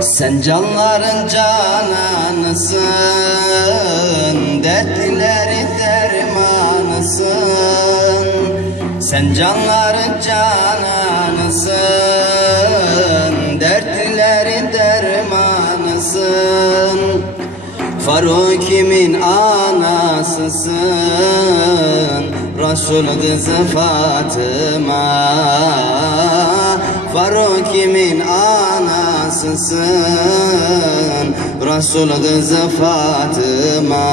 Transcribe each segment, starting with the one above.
Sen canların cananısın Dertlileri dermanısın. Sen canların cananısın Dertlileri dermanısın. Faruk'imin anasısın? Resul kızı Fatıma. Faruk'imin anasısın Resul kızı Fatıma.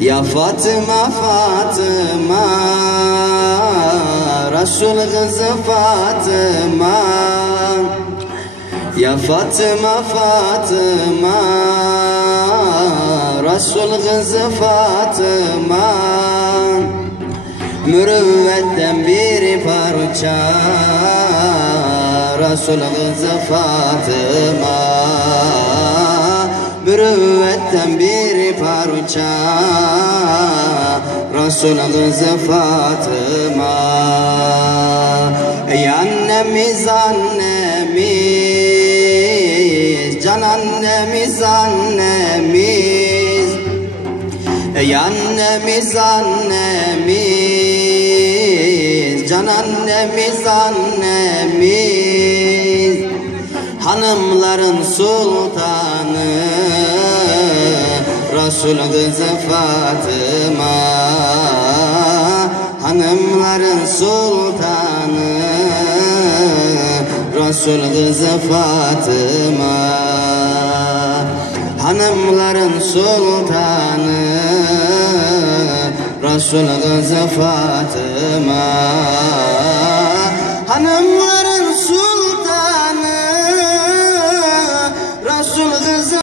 Ya Fatıma Fatıma Resul kızı Fatıma. Ya Fatıma Fatıma Resul kızı Fatıma. Mürüvvetten bir parça Resul kızı Fatıma Mürüvvetten bir parça. Resul kızı Fatıma Ey annemiz annemiz Can annemiz annemiz. Ey annemiz annemiz Can annemiz annemiz Hanımların sultanı Resul kızı Fatıma. Hanımların sultanı Resul kızı Fatıma. Hanımların sultanı Resul kızı Fatıma